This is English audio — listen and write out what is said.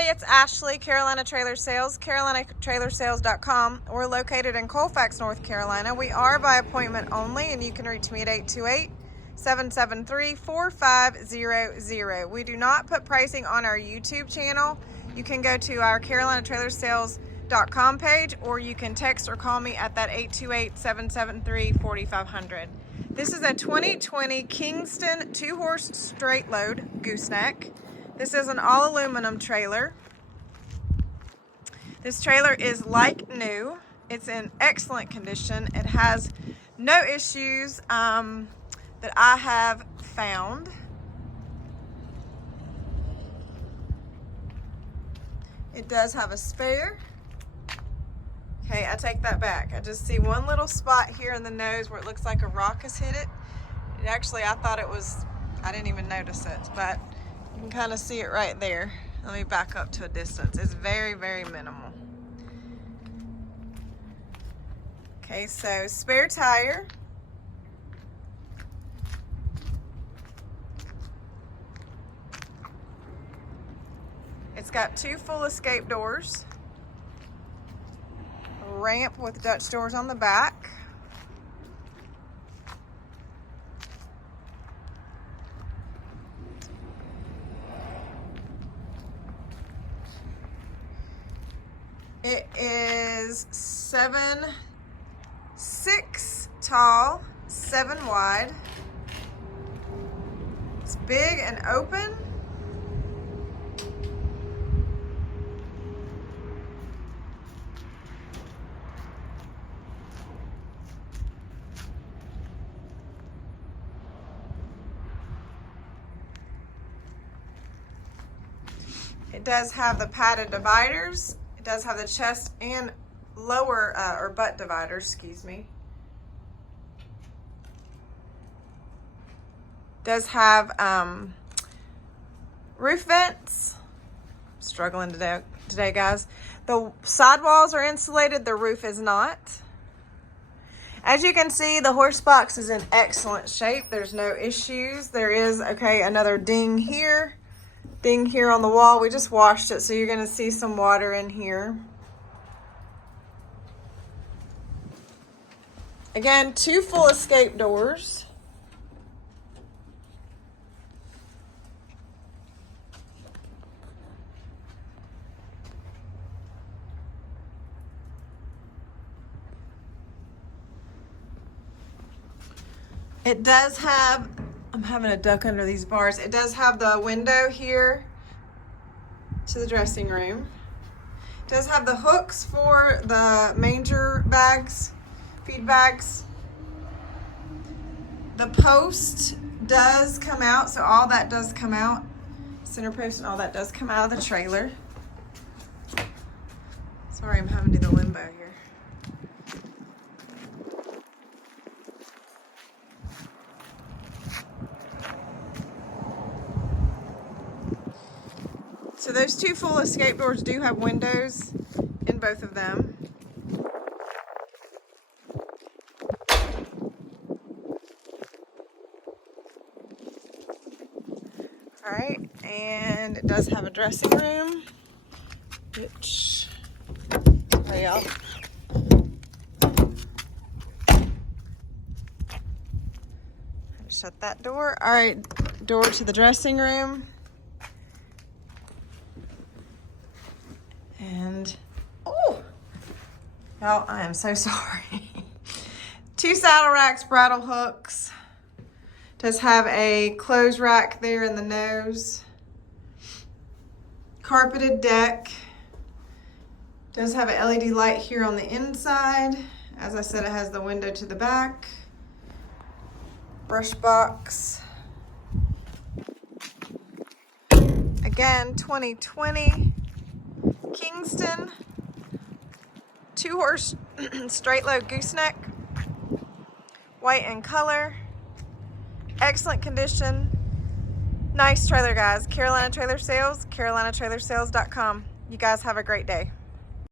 everybody, it's Ashley, Carolina Trailer Sales, carolinatrailersales.com. We're located in Colfax, North Carolina. We are by appointment only, and you can reach me at 828-773-4500. We do not put pricing on our YouTube channel. You can go to our carolinatrailersales.com page, or you can text or call me at that 828-773-4500. This is a 2020 Kingston 2-horse straight load gooseneck. This is an all aluminum trailer. This trailer is like new. It's in excellent condition. It has no issues that I have found. It does have a spare. Okay, I take that back. I just see one little spot here in the nose where it looks like a rock has hit it. Actually, I thought it was, I didn't even notice it, but you can kind of see it right there. Let me back up to a distance. It's very, very minimal. Okay, so spare tire. It's got 2 full escape doors. A ramp with Dutch doors on the back. It is 7'6" tall, 7 wide. It's big and open. It does have the padded dividers. It does have the chest and lower or butt dividers, excuse me. Does have roof vents. I'm struggling today, guys. The sidewalls are insulated. The roof is not. As you can see, the horse box is in excellent shape. There's no issues. There is, okay, another ding here. Ding here on the wall. We just washed it, so you're going to see some water in here. Again, 2 full escape doors. It does have, I'm having a duck under these bars. It does have the window here to the dressing room. It does have the hooks for the manger bags, feed bags. The post does come out, so all that does come out. Center post and all that does come out of the trailer. Sorry, I'm having to do the limbo here. So those 2 full escape doors do have windows in both of them. All right, and it does have a dressing room, which, sorry y'all. Shut that door. All right, door to the dressing room. And, oh, y'all, I am so sorry. 2 saddle racks, bridle hooks. Does have a clothes rack there in the nose. Carpeted deck. Does have an LED light here on the inside. As I said, it has the window to the back. Brush box. Again, 2020. Kingston 2-horse straight load gooseneck, white in color, excellent condition, nice trailer, guys. Carolina Trailer Sales, carolinatrailersales.com. You guys have a great day.